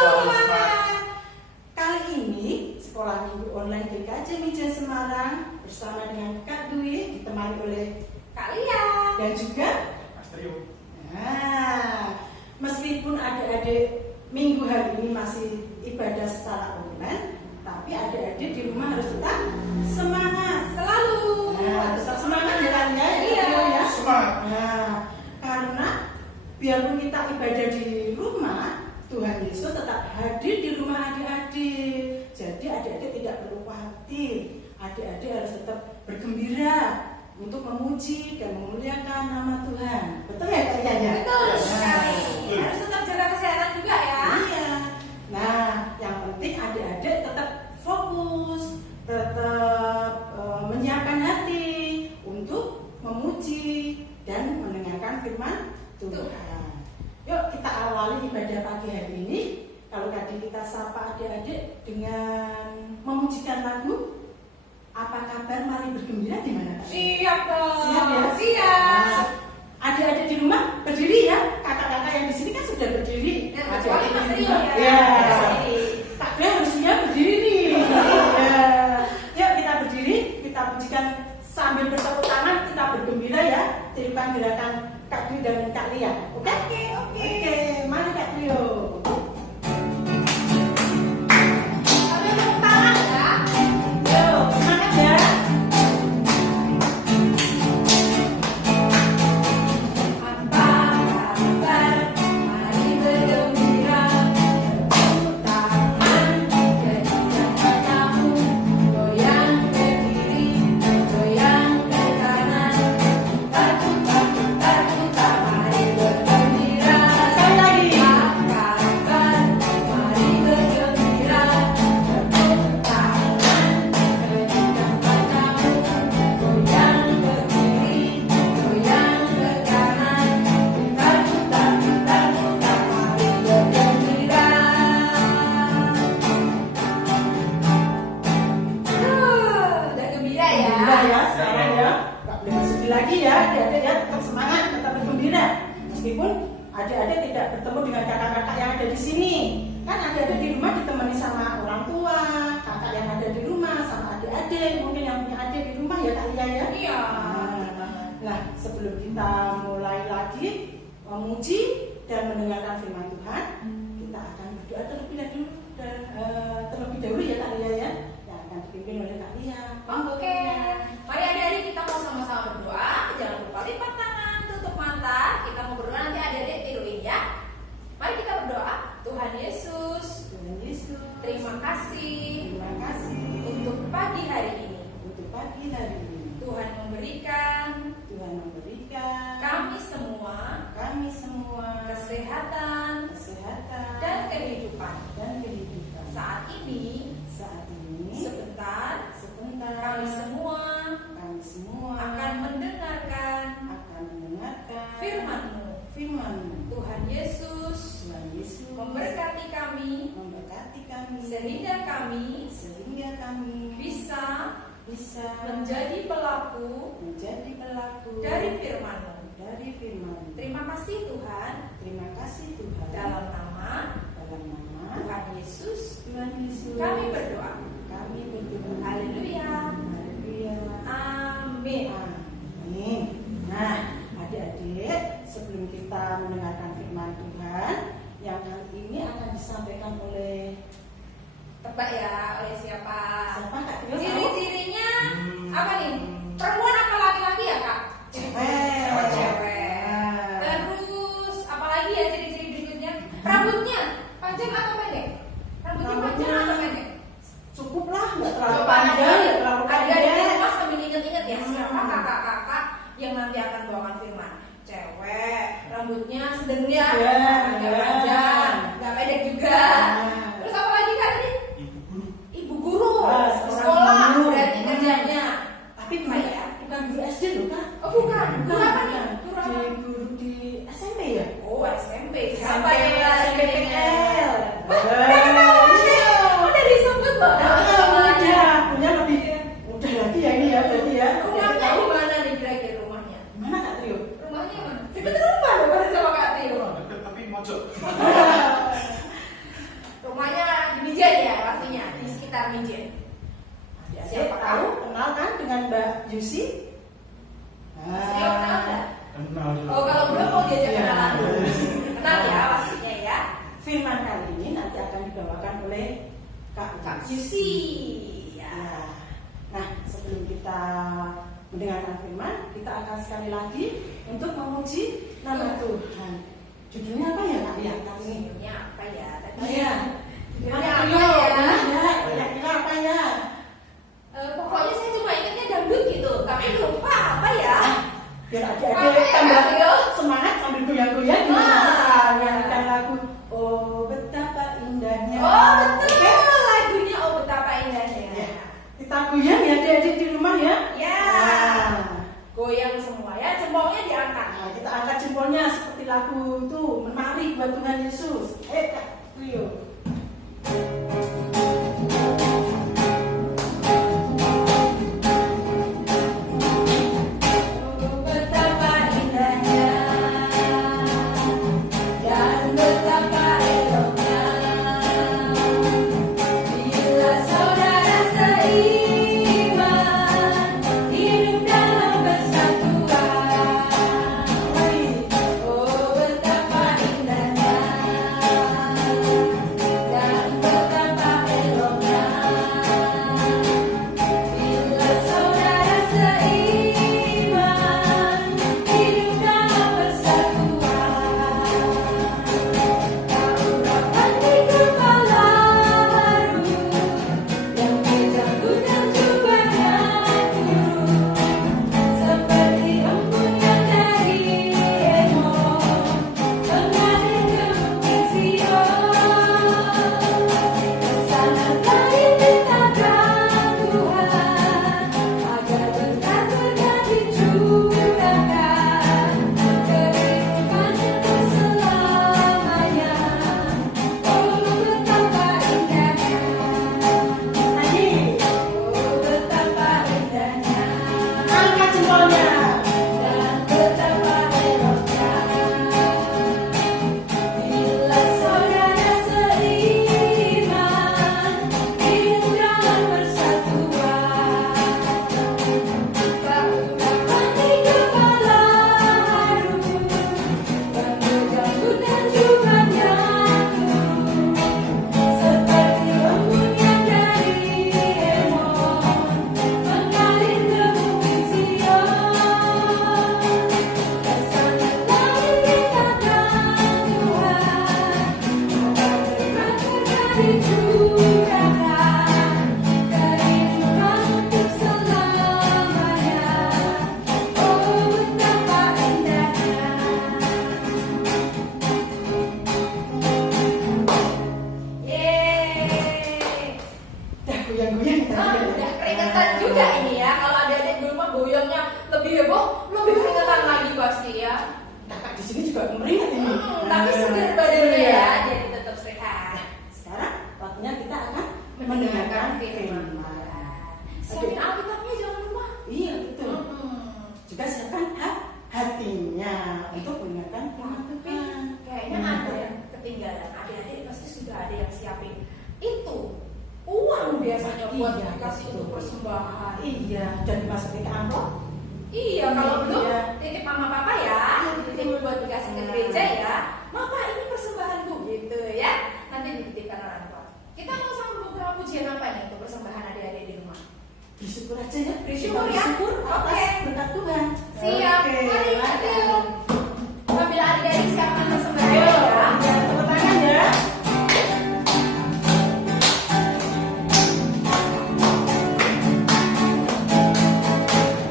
semangat. Kali ini Sekolah Minggu Online GKJ Mijen Semarang bersama dengan Kak Dwi ditemani oleh Kak Lia dan juga Mas Trio. Nah, meskipun adik-adik minggu hari ini masih ibadah secara online, tapi adik-adik di rumah harus tetap semangat selalu. Nah, tetap semangat ya kan ya? Iya. Ya? Semangat. Nah, karena biarpun kita ibadah di rumah, Tuhan Yesus tetap hadir di rumah adik-adik. Jadi adik-adik tidak perlu khawatir. Adik-adik harus tetap bergembira untuk memuji dan memuliakan nama Tuhan. Betul ya Kak Yaya? Betul sekali. Betul. Harus tetap jaga kesehatan juga ya. Iya. Nah, yang penting adik-adik tetap fokus, tetap menyiapkan hati untuk memuji dan mendengarkan firman Tuhan. Yuk kita awali ibadah pagi hari ini. Kalau tadi kita sapa adik-adik dengan memujikan lagu Apa Kabar Mari Bergembira, gimana Kak? Siap dong. Siap ya? Siap. Nah, adik-adik di rumah berdiri ya. Kakak-kakak yang di sini kan sudah berdiri. Nah, kecuali Mas Adik-adik di Rio rumah. ya. Ya. Kak Dwi harusnya berdiri. Ya. Yuk kita berdiri, kita pujikan sambil bertepuk tangan, kita bergembira ya. Tirukan gerakan Kak Dwi dan Kak Lia. Oke? Oke, mari Kak Trio. Sambil tepuk tangan ya. Yuk, semangat ya. Apa kabar? Mari bergembira. Tepuk tangan, jadikan matamu. Goyang ke kiri, goyang ke kanan. Putar, putar, putar, mari bergembira. Sekali lagi. Apa kabar? Mari bergembira. Tepuk tangan, jadikan matamu. Goyang ke kiri, goyang ke kanan. Putar, putar, putar, putar, mari bergembira. Udah gembira ya? Gembira ya, sekarang ya. Gak boleh bersedih lagi ya, adik-adik ya. Tetap semangat, tetap bergembira. Meskipun adik-adik tidak bertemu dengan kakak-kakak yang ada di sini. Kan adik-adik di rumah ditemani sama orang tua, kakak yang ada di rumah, sama adik-adik. Mungkin yang punya adik di rumah ya Kak Lia ya. Iya. Nah, sebelum kita mulai lagi memuji dan mendengarkan firman Tuhan, kita akan berdoa terlebih dahulu ya Kak Lia ya. Yang akan dipimpin oleh Kak Lia. Oke, mari adik-adik kita mau sama-sama berdoa. Jangan lupa lipat tangan, tutup mata. Kita mau berdoa, nanti adik-adik tiruin ya. Mari kita berdoa. Tuhan Yesus, Tuhan Yesus, terima kasih terima kasih untuk pagi hari ini. untuk pagi hari ini. Tuhan memberikan Tuhan memberikan kami semua kami semua kesehatan dan kehidupan. Saat ini Sebentar kami semua akan mendengarkan firman-Mu. Tuhan Yesus memberkati kami sehingga kami bisa menjadi pelaku dari firman-Mu. Terima kasih Tuhan, dalam nama Tuhan Yesus kami berdoa. Haleluya. Amin. Amin. Nah, adik-adik, sebelum kita mendengarkan firman Tuhan yang kali ini akan disampaikan oleh Tebak ya, oleh siapa? siapa Kak Trio? Ciri-cirinya apa nih? Perempuan apa laki-laki ya Kak? Cewek. Cewek. Terus apalagi ya ciri-ciri berikutnya? Rambutnya panjang atau pendek? Rambutnya panjang atau pendek? Cukup lah, nggak terlalu Coba panjang, nggak terlalu ada di pendek. rumah sambil inget-inget ya siapa Hmm. kakak-kakak yang nanti akan bawakan firman. Cewek, rambutnya sedang ya, Ya, nggak ya. panjang, nggak pendek juga. Nah. Terus apa lagi Kak tadi? Ibu guru. Ibu guru Ah, di seorang sekolah. guru. Injil? Adik-adik Siapa tahu, kenal kan dengan Mbak Yusi? Saya kenal nggak? Kenal juga. Oh, kalau belum mau diajak Iya. kenalan dulu. Kenal ya pastinya ya. Firman kali ini nanti akan dibawakan oleh Kak Yusi. Ya. Ya. Nah, sebelum kita mendengarkan firman, kita akan sekali lagi untuk memuji nama Tuhan. Judulnya apa ya Kak? Ya, Kak ini. Judulnya apa ya? Tadi Iya. judulnya Apa apa ya? Kira-kira apa ya? Pokoknya saya cuma ingatnya dangdut gitu, tapi lupa apa ya? Biar Apa ya, adik-adik tambah Kak Rio? semangat sambil goyang-goyang di nyanyikan lagu Oh Betapa Indahnya. Oh betul, Oke? lagunya Oh Betapa Indahnya. Ya. Kita goyang ya adik-adik di rumah ya. Ya. Nah. Goyang semua ya, jempolnya diangkat. Nah, kita angkat jempolnya seperti lagu itu menari buat Tuhan Yesus. Kak Rio. Oh betapa indahnya dan betapa eloknya bila saudara seiman hidup dalam persatuan. Oh betapa indahnya dan betapa eloknya bila saudara seiman hidup dalam persatuan. Kau dapat di kepala harum yang menjangkut dan juga nyatu seperti embun yang dari Emon mengalir ke bukit Sion. Kesana kami mintakan Tuhan agar berkat dicurahkan kehidupan untuk selamanya. Oh betapa indahnya, Nyanyi. oh betapa indahnya Angkat jempolnya. dan betapa eloknya bila saudara seiman hidup dalam persatuan. Kau dapat di kepala harum mengganggu dan juga nyatu seperti embun yang dari Emon mengalir ke bukit Sion. Kesana kami mintakan Tuhan agar berkat dicurahkan kehidupan untuk selamanya. Oh betapa indahnya. Yeay. Dah goyang-goyang ya. Udah keringetan juga ini ya. Kalau adik-adik di rumah goyangnya lebih heboh, lebih keringetan lagi pasti ya. Kakak di sini juga kemeringat ini. Tapi segar badannya ya, jadi tetap sehat. Sekarang waktunya kita akan Mendengarkan firman. firman. Siapin Alkitabnya jangan lupa. Iya betul. Hmm. Juga siapkan hatinya untuk mendengarkan firman Tapi Tuhan. kayaknya ada yang ketinggalan. Adik-adik pasti sudah ada yang siapin itu uang biasanya buat Iya, dikasih betul. untuk persembahan. Iya, dan dimasukin ke amplop. Iya, kalau belum Iya. titip mama papa ya, titip buat dikasih ke gereja ya. Mama ini persembahanku gitu ya. Nanti dititipkan orang tua. Kita mau sama beberapa pujian apa nih untuk persembahan adik-adik di rumah? Bersyukur aja ya. Bersyukur Kita ya. Bersyukur Oke. atas berkat Tuhan. Siap. Oke, Mari silakan. yuk. Sambil adik-adik siapkan persembahan Ayo, ya. tepuk tangan ya.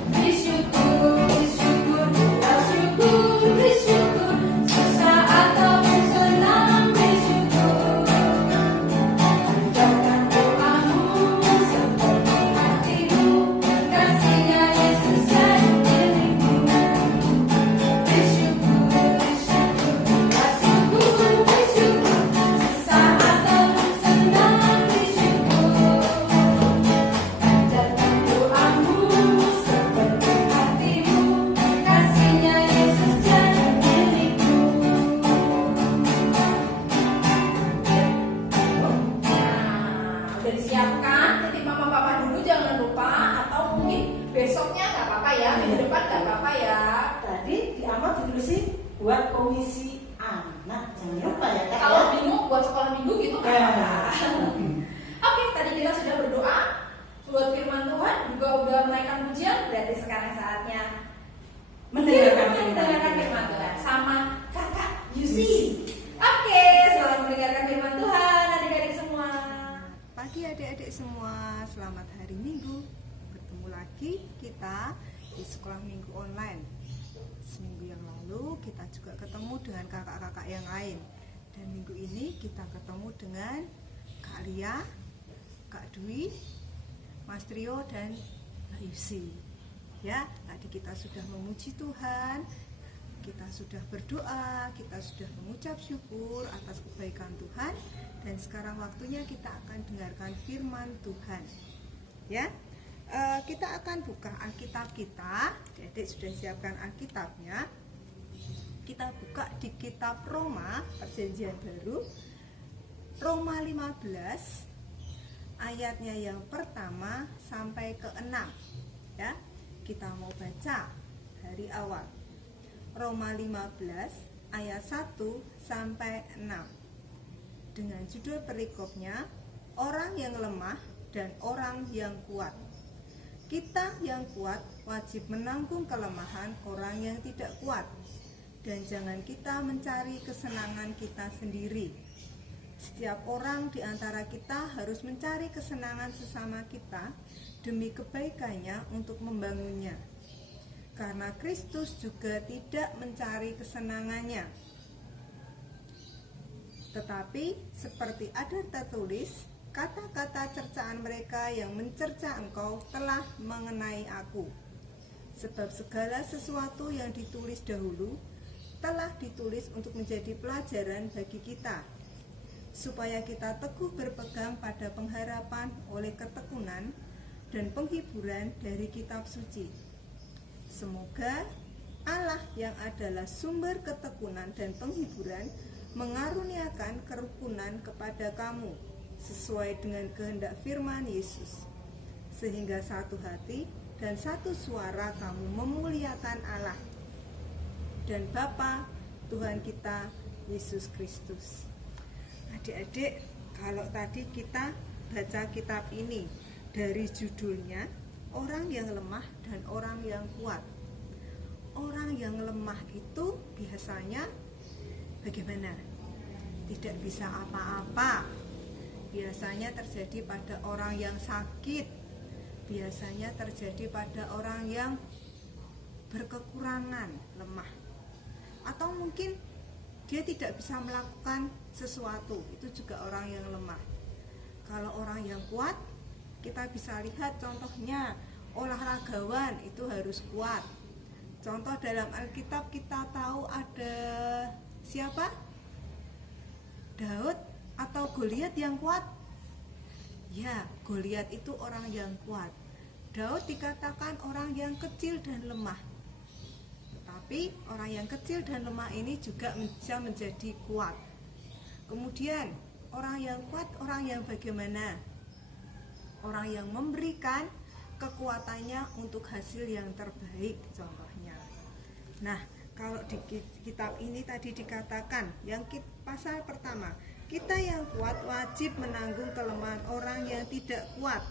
Bersyukur, bersyukur, bersyukur, bersyukur sesaat buat komisi anak. Jangan lupa ya Kak. Kalau Ya. bingung buat sekolah minggu gitu kan? Oke, tadi kita sudah berdoa buat firman Tuhan, juga udah menaikkan pujian, berarti sekarang saatnya Mendengarkan firman Tuhan sama Kakak Yusi. Oke, selamat mendengarkan firman Tuhan adik-adik semua. Pagi adik-adik semua, selamat hari Minggu. Bertemu lagi kita di sekolah minggu online. Seminggu yang lalu kita juga ketemu dengan kakak-kakak yang lain. Dan minggu ini kita ketemu dengan Kak Lia, Kak Dwi, Mas Trio, dan Mbak Yusi. Ya, tadi kita sudah memuji Tuhan, kita sudah berdoa, kita sudah mengucap syukur atas kebaikan Tuhan. Dan sekarang waktunya kita akan dengarkan firman Tuhan. Ya, kita akan buka Alkitab kita. Adik sudah siapkan Alkitabnya. Kita buka di kitab Roma, Perjanjian Baru, Roma 15, ayatnya yang pertama sampai ke-6. Ya, kita mau baca dari awal. Roma 15 ayat 1 sampai 6. Dengan judul perikopnya, orang yang lemah dan orang yang kuat. Kita yang kuat wajib menanggung kelemahan orang yang tidak kuat. Dan jangan kita mencari kesenangan kita sendiri. Setiap orang di antara kita harus mencari kesenangan sesama kita demi kebaikannya untuk membangunnya. Karena Kristus juga tidak mencari kesenangannya. Tetapi seperti ada tertulis, kata-kata cercaan mereka yang mencerca engkau telah mengenai aku. Sebab segala sesuatu yang ditulis dahulu telah ditulis untuk menjadi pelajaran bagi kita, supaya kita teguh berpegang pada pengharapan oleh ketekunan dan penghiburan dari kitab suci. Semoga Allah yang adalah sumber ketekunan dan penghiburan mengaruniakan kerukunan kepada kamu sesuai dengan kehendak firman Yesus, sehingga satu hati dan satu suara kamu memuliakan Allah dan Bapa Tuhan kita Yesus Kristus. Adik-adik, kalau tadi kita baca kitab ini dari judulnya, orang yang lemah dan orang yang kuat. Orang yang lemah itu biasanya bagaimana? Tidak bisa apa-apa. Biasanya terjadi pada orang yang sakit. Biasanya terjadi pada orang yang berkekurangan, lemah. Atau mungkin dia tidak bisa melakukan sesuatu, itu juga orang yang lemah. Kalau orang yang kuat, kita bisa lihat contohnya olahragawan itu harus kuat. Contoh dalam Alkitab kita tahu ada siapa? Daud atau Goliat yang kuat? Ya, Goliat itu orang yang kuat. Daud dikatakan orang yang kecil dan lemah. Tapi orang yang kecil dan lemah ini juga bisa menjadi kuat. Kemudian orang yang kuat, orang yang bagaimana? Orang yang memberikan kekuatannya untuk hasil yang terbaik contohnya. Nah, kalau di kitab ini tadi dikatakan yang pasal pertama, kita yang kuat wajib menanggung kelemahan orang yang tidak kuat.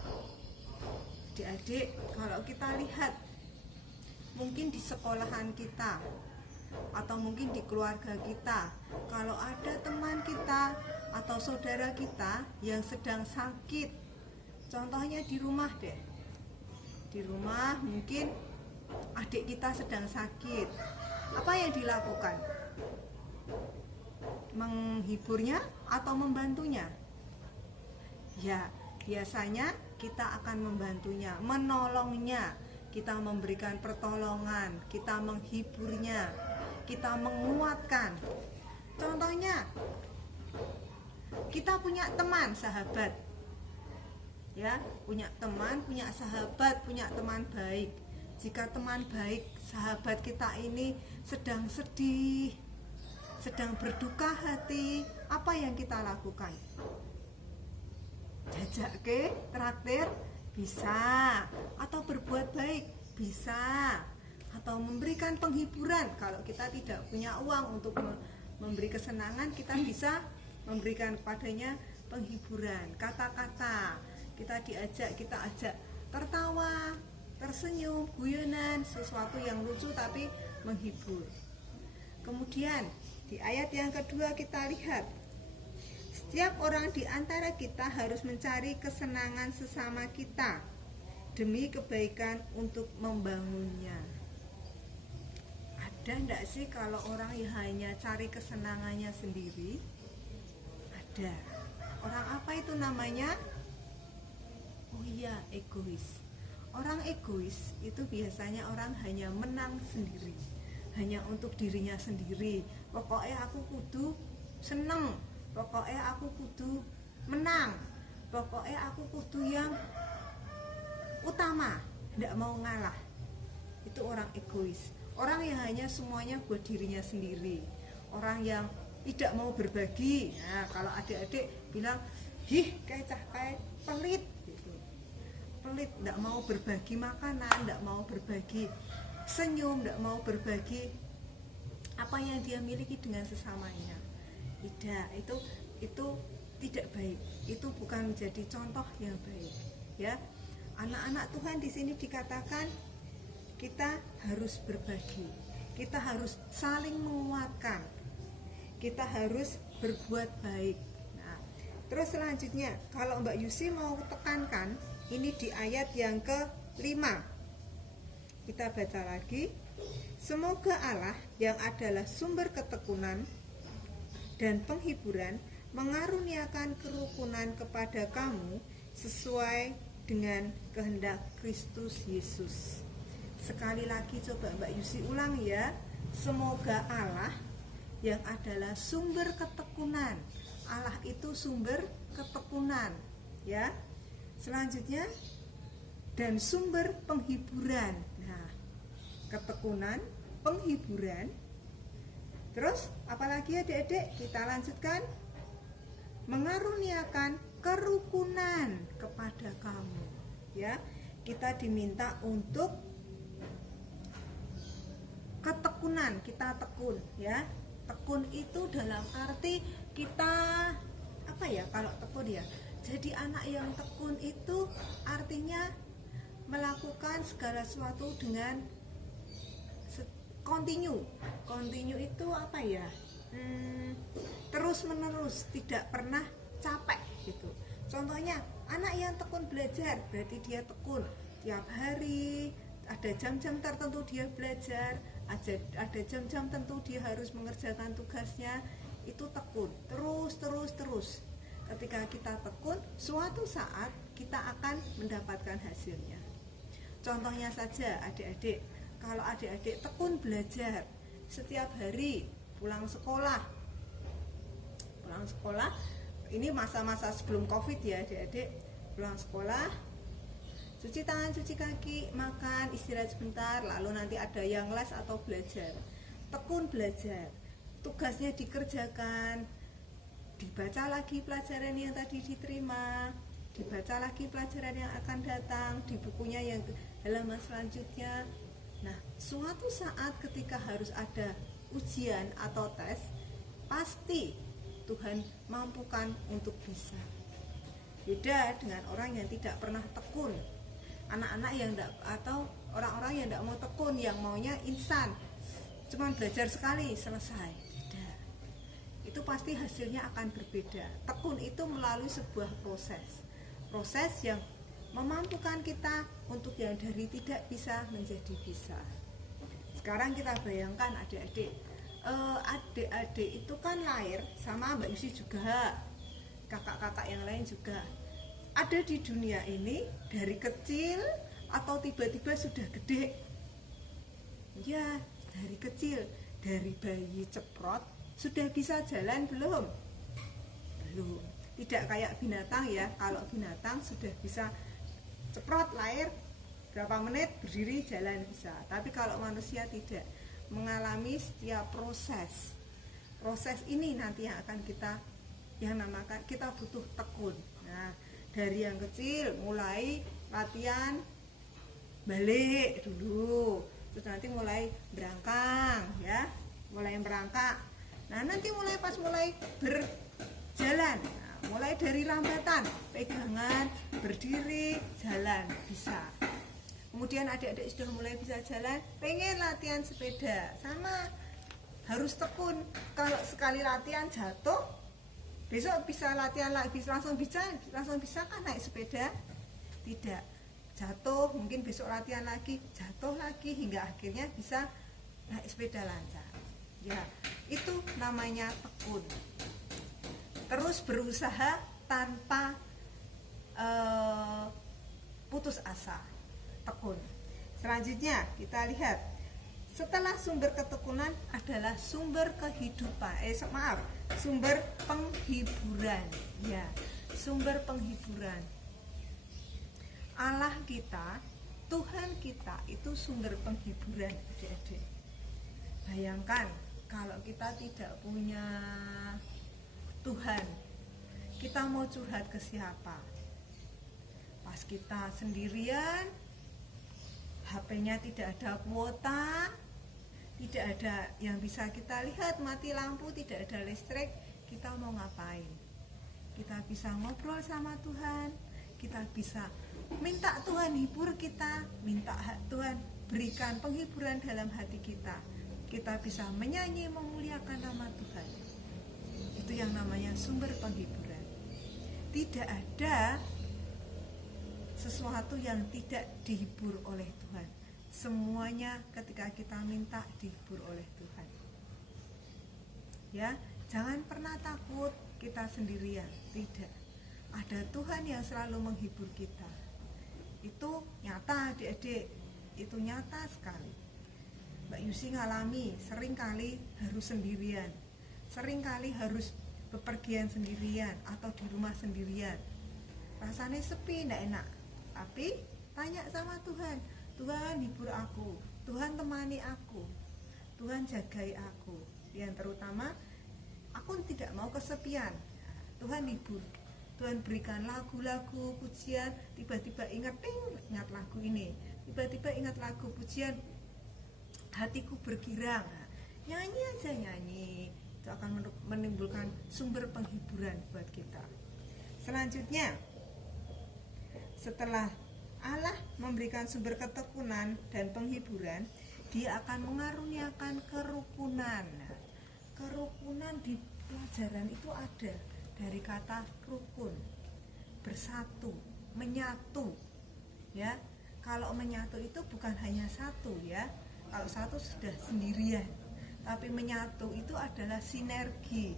Adik-adik, kalau kita lihat mungkin di sekolahan kita atau mungkin di keluarga kita, kalau ada teman kita atau saudara kita yang sedang sakit, contohnya di rumah deh, di rumah mungkin adik kita sedang sakit, apa yang dilakukan? Menghiburnya atau membantunya? Ya, biasanya kita akan membantunya, menolongnya. Kita memberikan pertolongan, kita menghiburnya, kita menguatkan. Contohnya, kita punya teman, sahabat. Ya, punya teman, punya sahabat, punya teman baik. Jika teman baik, sahabat kita ini sedang sedih, sedang berduka hati, apa yang kita lakukan? Jajak traktir? Bisa. Atau berbuat baik? Bisa. atau memberikan penghiburan. Kalau kita tidak punya uang untuk memberi kesenangan, kita bisa memberikan kepadanya penghiburan, kata-kata. Kita ajak tertawa, tersenyum, guyonan, sesuatu yang lucu tapi menghibur. Kemudian di ayat yang kedua kita lihat, setiap orang di antara kita harus mencari kesenangan sesama kita demi kebaikan untuk membangunnya. Ada enggak sih kalau orang yang hanya cari kesenangannya sendiri? Ada. Orang apa itu namanya? Oh iya, egois. Orang egois itu biasanya orang hanya menang sendiri, hanya untuk dirinya sendiri. Pokoknya aku kudu seneng, pokoknya aku kudu menang, pokoknya aku kudu yang utama, tidak mau ngalah. Itu orang egois. Orang yang hanya semuanya buat dirinya sendiri. Orang yang tidak mau berbagi. Nah, kalau adik-adik bilang, kayak pelit gitu. Pelit, tidak mau berbagi makanan, tidak mau berbagi senyum, tidak mau berbagi apa yang dia miliki dengan sesamanya. Tidak, itu tidak baik. Itu bukan menjadi contoh yang baik, ya. Anak-anak Tuhan di sini dikatakan kita harus berbagi, kita harus saling menguatkan, kita harus berbuat baik. Nah, terus selanjutnya, kalau Mbak Yusi mau tekankan, ini di ayat yang ke-5. Kita baca lagi. Semoga Allah yang adalah sumber ketekunan dan penghiburan mengaruniakan kerukunan kepada kamu sesuai dengan kehendak Kristus Yesus. Sekali lagi coba Mbak Yusi ulang ya. Semoga Allah yang adalah sumber ketekunan. Allah itu sumber ketekunan, ya. Selanjutnya, dan sumber penghiburan. Nah, ketekunan, penghiburan. Terus apalagi adik-adik? Kita lanjutkan. Mengaruniakan kerukunan kepada kamu, ya. Kita diminta untuk ketekunan, kita tekun, ya. Tekun itu dalam arti kita apa ya? Kalau tekun ya, jadi anak yang tekun itu artinya melakukan segala sesuatu dengan continue. Continue itu apa ya? Terus menerus, tidak pernah capek gitu. Contohnya anak yang tekun belajar, berarti dia tekun tiap hari. Ada jam-jam tertentu dia belajar, ada jam-jam tertentu dia harus mengerjakan tugasnya. Itu tekun, terus. Ketika kita tekun, suatu saat kita akan mendapatkan hasilnya. Contohnya saja adik-adik, kalau adik-adik tekun belajar setiap hari, pulang sekolah, ini masa-masa sebelum COVID ya adik-adik, pulang sekolah, cuci tangan, cuci kaki, makan, istirahat sebentar, lalu nanti ada yang les atau belajar. Tekun belajar, tugasnya dikerjakan, dibaca lagi pelajaran yang tadi diterima, dibaca lagi pelajaran yang akan datang di bukunya yang halaman selanjutnya. Nah, suatu saat ketika harus ada ujian atau tes, pasti Tuhan mampukan untuk bisa. Beda dengan orang yang tidak pernah tekun. Anak-anak yang atau orang-orang yang tidak mau tekun, yang maunya instan, cuman belajar sekali selesai. Beda. Itu pasti hasilnya akan berbeda. Tekun itu melalui sebuah proses yang memampukan kita untuk yang dari tidak bisa menjadi bisa. Sekarang kita bayangkan adik-adik, adik-adik itu kan lahir sama Mbak Yusi juga, kakak-kakak yang lain juga. Ada di dunia ini dari kecil atau tiba-tiba sudah gede? Ya, dari kecil, dari bayi ceprot sudah bisa jalan belum? Belum. Tidak kayak binatang ya. Kalau binatang sudah bisa ceprot lahir berapa menit berdiri jalan bisa. Tapi kalau manusia tidak, mengalami setiap proses. Proses ini nanti yang akan yang namakan kita butuh tekun. Nah, dari yang kecil mulai latihan balik dulu, terus nanti mulai berangkang ya, mulai merangkak. Nah nanti pas mulai berjalan, nah, mulai dari rambatan, pegangan, berdiri, jalan bisa. Kemudian adik-adik sudah mulai bisa jalan, pengen latihan sepeda, sama harus tekun. Kalau sekali latihan jatuh, besok bisa latihan lagi, langsung bisa kan naik sepeda? Tidak, jatuh, mungkin besok latihan lagi, jatuh lagi, hingga akhirnya bisa naik sepeda lancar. Ya, itu namanya tekun. Terus berusaha tanpa putus asa, tekun. Selanjutnya kita lihat, setelah sumber ketekunan adalah sumber kehidupan. Sumber penghiburan. Ya, sumber penghiburan. Allah kita, Tuhan kita itu sumber penghiburan, adik-adik. Bayangkan kalau kita tidak punya Tuhan, kita mau curhat ke siapa? Pas kita sendirian, HP-nya tidak ada kuota, tidak ada yang bisa kita lihat, mati lampu, tidak ada listrik, kita mau ngapain? Kita bisa ngobrol sama Tuhan, kita bisa minta Tuhan hibur kita, minta Tuhan berikan penghiburan dalam hati kita. Kita bisa menyanyi memuliakan nama Tuhan. Itu yang namanya sumber penghiburan. Tidak ada sesuatu yang tidak dihibur oleh Tuhan. Semuanya ketika kita minta dihibur oleh Tuhan. Ya, jangan pernah takut kita sendirian. Tidak. Ada Tuhan yang selalu menghibur kita. Itu nyata, adik-adik. Itu nyata sekali. Mbak Yusi ngalami, sering kali harus sendirian, sering kali harus bepergian sendirian atau di rumah sendirian. Rasanya sepi, tidak enak. Tapi tanya sama Tuhan, Tuhan hibur aku, Tuhan temani aku, Tuhan jagai aku. Yang terutama, aku tidak mau kesepian. Tuhan hibur, Tuhan berikan lagu-lagu pujian. Tiba-tiba ingat lagu ini, tiba-tiba ingat lagu pujian, hatiku bergirang. Nyanyi aja, nyanyi, itu akan menimbulkan sumber penghiburan buat kita. Selanjutnya, setelah Allah memberikan sumber ketekunan dan penghiburan, Dia akan mengaruniakan kerukunan. Kerukunan di pelajaran itu ada dari kata rukun, bersatu, menyatu. Ya, kalau menyatu itu bukan hanya satu ya. Kalau satu sudah sendirian, tapi menyatu itu adalah sinergi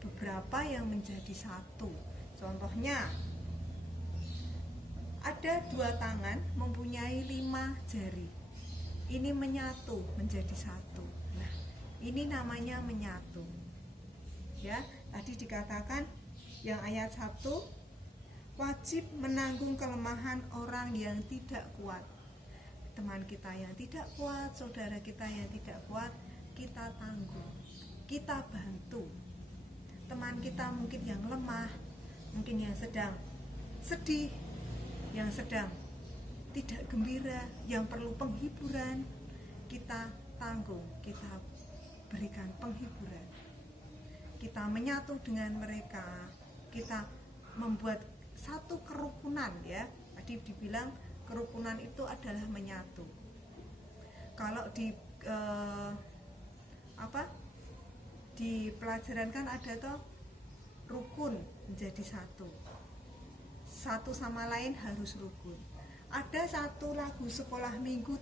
beberapa yang menjadi satu. Contohnya, ada 2 tangan mempunyai 5 jari. Ini menyatu menjadi satu. Nah, ini namanya menyatu. Ya, tadi dikatakan yang ayat 1, wajib menanggung kelemahan orang yang tidak kuat. Teman kita yang tidak kuat, saudara kita yang tidak kuat, kita tanggung, kita bantu. Teman kita mungkin yang lemah, mungkin yang sedang sedih, yang sedang tidak gembira, yang perlu penghiburan, kita tanggung, kita berikan penghiburan. Kita menyatu dengan mereka, kita membuat satu kerukunan ya. Tadi dibilang kerukunan itu adalah menyatu. Kalau di di pelajaran kan ada toh rukun menjadi satu. Satu sama lain harus rukun. Ada satu lagu sekolah minggu,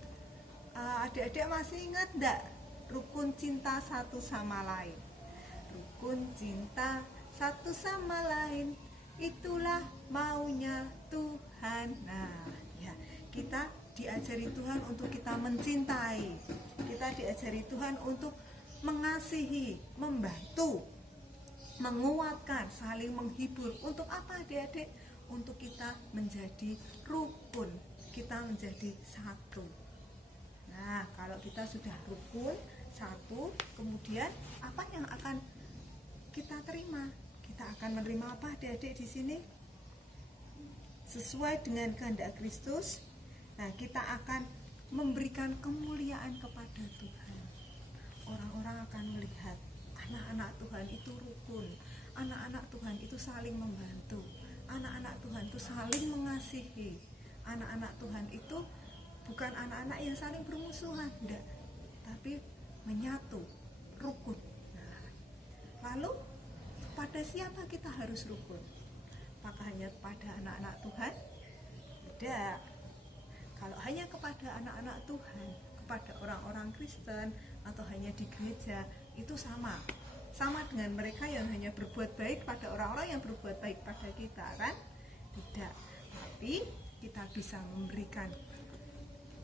adik-adik masih ingat enggak? Rukun cinta satu sama lain. Rukun cinta satu sama lain, itulah maunya Tuhan. Nah, ya, kita diajari Tuhan untuk kita mencintai. Kita diajari Tuhan untuk mengasihi, membantu, menguatkan, saling menghibur. Untuk apa, adik-adik? Untuk kita menjadi rukun, kita menjadi satu. Nah, kalau kita sudah rukun, satu, kemudian apa yang akan kita terima? Kita akan menerima apa, adik-adik di sini? Sesuai dengan kehendak Kristus. Nah, kita akan memberikan kemuliaan kepada Tuhan. Orang-orang akan melihat anak-anak Tuhan itu rukun, anak-anak Tuhan itu saling membantu, anak-anak Tuhan itu saling mengasihi, anak-anak Tuhan itu bukan anak-anak yang saling bermusuhan, enggak, tapi menyatu, rukun. Nah, lalu pada siapa kita harus rukun? Apakah hanya kepada anak-anak Tuhan? Tidak. Kalau hanya kepada anak-anak Tuhan, kepada orang-orang Kristen atau hanya di gereja, itu sama dengan mereka yang hanya berbuat baik pada orang-orang yang berbuat baik pada kita, kan? Tidak. Tapi kita bisa memberikan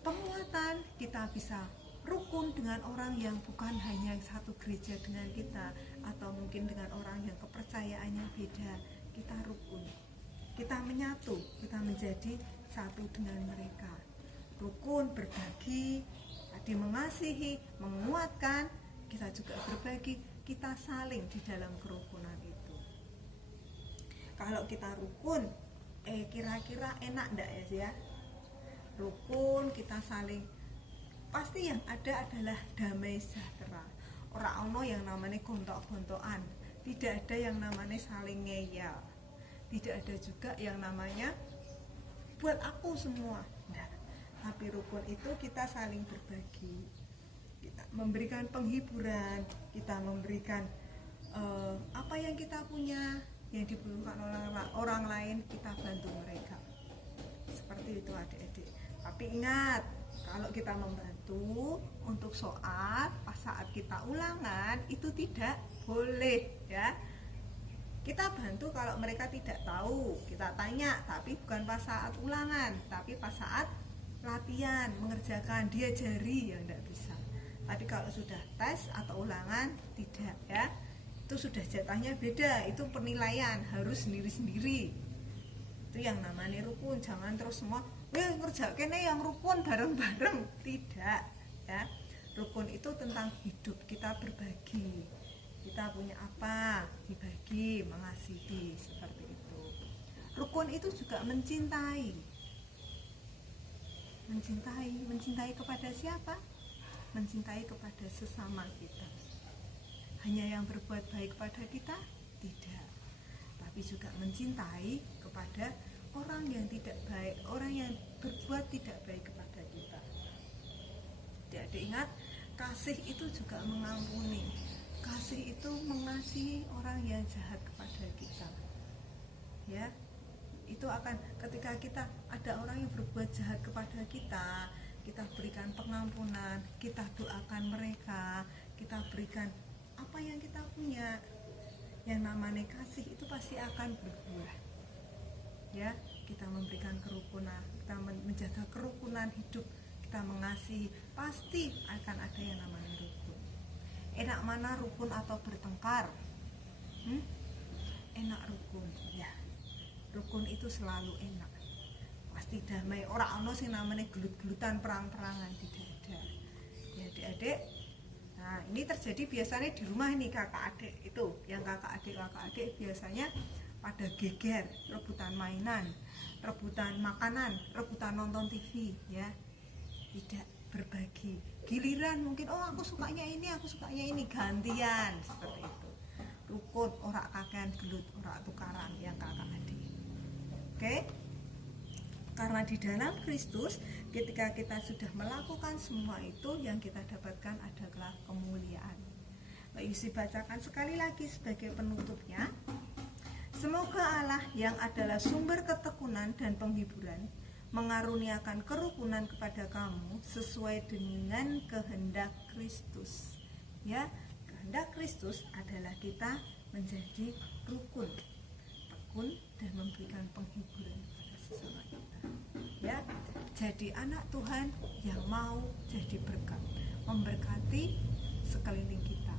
penguatan, kita bisa rukun dengan orang yang bukan hanya satu gereja dengan kita, atau mungkin dengan orang yang kepercayaannya beda. Kita rukun, kita menyatu, kita menjadi satu dengan mereka. Rukun, berbagi, tadi mengasihi, menguatkan, kita juga berbagi, kita saling di dalam kerukunan itu. Kalau kita rukun, kira-kira enak enggak ya? Rukun, kita saling, pasti yang ada adalah damai sejahtera. Ora ono yang namanya gontok-gontokan, tidak ada yang namanya saling ngeyel, tidak ada juga yang namanya buat aku semua. Nah, tapi rukun itu kita saling berbagi, kita memberikan penghiburan, kita memberikan apa yang kita punya, yang dibutuhkan orang lain, kita bantu mereka. Seperti itu adik-adik. Tapi ingat, kalau kita membantu untuk soal pas saat kita ulangan itu tidak boleh ya. Kita bantu kalau mereka tidak tahu, kita tanya, tapi bukan pas saat ulangan, tapi pas saat latihan, mengerjakan, diajari yang tidak bisa. Tapi kalau sudah tes atau ulangan, tidak ya. Itu sudah jatahnya beda, itu penilaian, harus sendiri-sendiri. Itu yang namanya rukun. Jangan terus semua ngerjakan yang rukun bareng-bareng, tidak ya. Rukun itu tentang hidup, kita berbagi, kita punya apa, dibagi, mengasihi, seperti itu. Rukun itu juga mencintai kepada siapa? Mencintai kepada sesama kita. Hanya yang berbuat baik kepada kita? Tidak. Tapi juga mencintai kepada orang yang tidak baik, orang yang berbuat tidak baik kepada kita. Jadi ingat, kasih itu juga mengampuni. Kasih itu mengasihi orang yang jahat kepada kita. Ya, itu akan ketika kita ada orang yang berbuat jahat kepada kita, kita berikan pengampunan, kita doakan mereka, kita berikan apa yang kita punya. Yang namanya kasih itu pasti akan berbuah. Ya, kita memberikan kerukunan, kita menjaga kerukunan hidup, kita mengasihi, pasti akan ada yang namanya rukun. Enak mana rukun atau bertengkar? Enak rukun, ya. Rukun itu selalu enak, pasti damai. Orang ono sing namanya gelut-gelutan, perang-perangan, tidak ada. Ya adik-adik. Nah, ini terjadi biasanya di rumah ini kakak adik itu, yang kakak adik biasanya pada geger, rebutan mainan, rebutan makanan, rebutan nonton TV, ya. Tidak berbagi. Giliran mungkin, oh aku sukanya ini, gantian, seperti itu. Rukun, ora kakean gelut, ora tukaran, yang kakak adik. Oke? Karena di dalam Kristus, ketika kita sudah melakukan semua itu, yang kita dapatkan adalah kemuliaan. Mbak Yusi bacakan sekali lagi sebagai penutupnya. Semoga Allah yang adalah sumber ketekunan dan penghiburan mengaruniakan kerukunan kepada kamu sesuai dengan kehendak Kristus. Ya, kehendak Kristus adalah kita menjadi rukun, tekun, dan memberikan penghiburan kepada sesama kita. Ya, jadi anak Tuhan yang mau jadi berkat, memberkati sekeliling kita.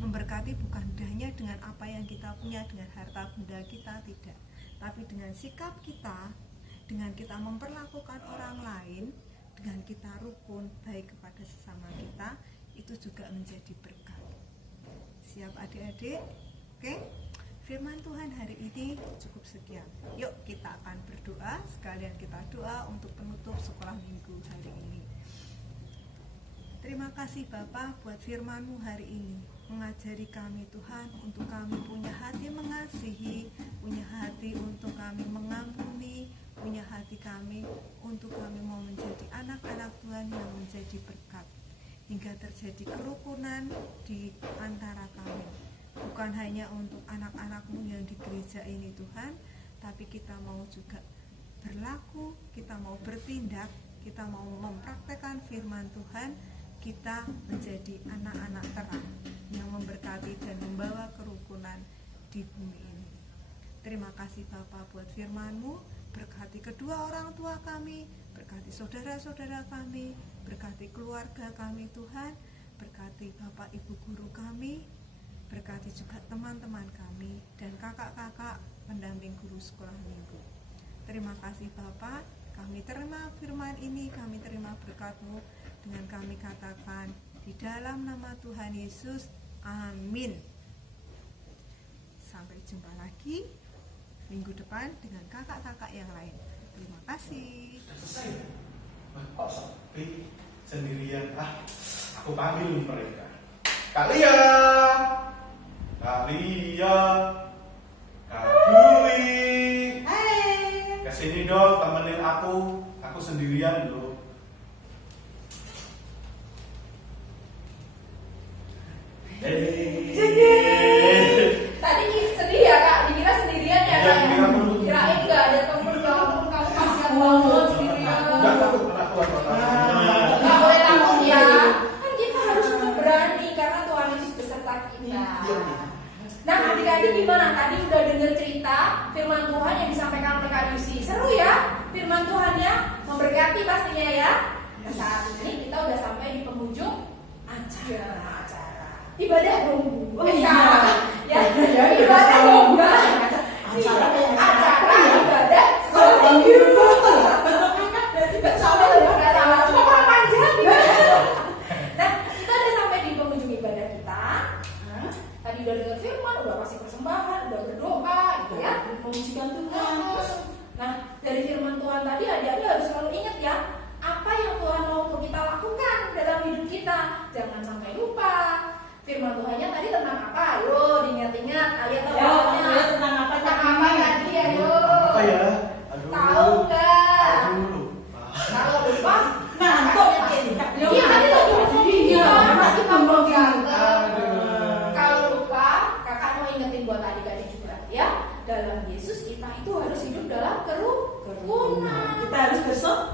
Memberkati bukan hanya dengan apa yang kita punya, dengan harta benda kita, tidak, tapi dengan sikap kita, dengan kita memperlakukan orang lain, dengan kita rukun baik kepada sesama kita, itu juga menjadi berkat. Siap adik-adik? Oke? Firman Tuhan hari ini cukup sekian. Yuk kita akan berdoa, sekalian kita doa untuk penutup sekolah minggu hari ini. Terima kasih Bapak buat firman-Mu hari ini. Mengajari kami Tuhan untuk kami punya hati mengasihi, punya hati untuk kami mengampuni, punya hati kami untuk kami mau menjadi anak-anak Tuhan yang menjadi berkat. Hingga terjadi kerukunan di antara kami. Bukan hanya untuk anak-anak-Mu yang di gereja ini Tuhan, tapi kita mau juga berlaku, kita mau bertindak, kita mau mempraktekkan firman Tuhan, kita menjadi anak-anak terang yang memberkati dan membawa kerukunan di bumi ini. Terima kasih Bapak buat firman-Mu, berkati kedua orang tua kami, berkati saudara-saudara kami, berkati keluarga kami Tuhan, berkati Bapak Ibu guru kami, berkati juga teman-teman kami dan kakak-kakak pendamping guru sekolah minggu. Terima kasih Bapak, kami terima firman ini, kami terima berkat-Mu dengan kami katakan di dalam nama Tuhan Yesus, amin. Sampai jumpa lagi minggu depan dengan kakak-kakak yang lain. Terima kasih. Sudah selesai. Kok sepi sendirian? Aku panggil mereka. Kak Lia, Kak Duli, Hai. kesini dong temenin aku sendirian loh. Tadi sedih ya Kak, dikira sendirian ya Kak? Iya, Kirain nggak ada temen, kamu kasihan banget sendirian. Udah takut anak tua. Nggak boleh takut ya, kan kita harus tetap berani karena Tuhan Yesus beserta kita. Nah adik-adik gimana? Tadi udah denger cerita firman Tuhan yang disampaikan oleh Kak Yusi. Seru ya firman Tuhannya, memberkati pastinya ya. Nah saat ini kita udah sampai di penghujung acara. Ibadah dong Bu. Ya, ibadah dong. Acara ibadah sekolah minggu. Nggak salah. Cuma kurang panjang gitu. Nah, kita udah sampai di penghujung ibadah kita. Tadi udah dengar firman, udah kasih persembahan, udah berdoa gitu ya. Memujikan Tuhan. Nah, dari firman Tuhan tadi adik-adik harus selalu ingat ya, apa yang Tuhan mau untuk kita lakukan dalam hidup kita. Jangan sampai lupa. Firman Tuhannya tadi tentang apa? Ayo diingat-ingat ayat awalnya. Tentang apa tadi? Ayo. Apa ya? Aduh. Tahu nggak? Aduh. Kalau lupa, ngantuk Iya tadi lagi ngomong masih ngomong Aduh. Kalau lupa, kakak mau ingetin buat adik-adik juga ya. Dalam Yesus kita itu harus hidup dalam kerukunan. Kita harus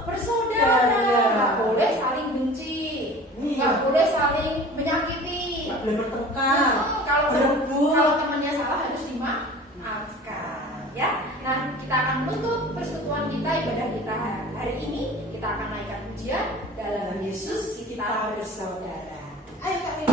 bersaudara. Nggak boleh saling benci. Nggak boleh saling menyakiti. boleh bertengkar, Kalau berebut. temannya salah harus dimaafkan ya. Nah kita akan menutup persekutuan kita, ibadah kita hari ini. Kita akan naikkan pujian dalam Yesus kita bersaudara. Ayo Kak Ria.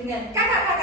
dengan kakak-kakak